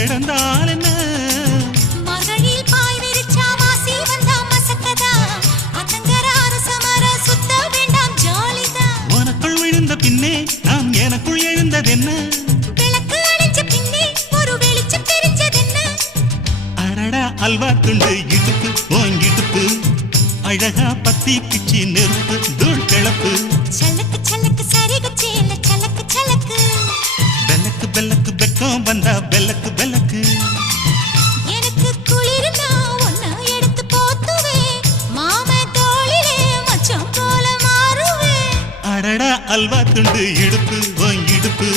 கிடந்தால் என்ன மகளில் பாய் விரிச்சா வாசி வந்தா மசக்கதா அத்தங்கர அரசமர சுத்த வேண்டாம் ஜாலிதான் உனக்குள் விழுந்த பின்னே நான் எனக்குள் எழுந்ததென்ன விளக்கு அணைச்ச பின்னே ஒரு வெளிச்சம் தெரிஞ்சதென்ன அடடா அல்வா துண்டு இடுப்பு ஓங்கிடுப்பு அழகா பத்தி பிச்சி நெருப்பு தூள் கிளப்பு சலக்கு சலக்கு சரிக சேல சலக்கு சலக்கு பெல்லக்கு பெல்லக்கு பெக்கம் வந்தா பெல்லக்கு பெல்லக்கு எனக்கு குளிர்னா ஒன்னா எடுத்து போத்துவே மாமே தோளிலே மச்சம் போல மாறுவே அடடா அல்வா துண்டு இடுப்பு ஓங்கிடுப்பு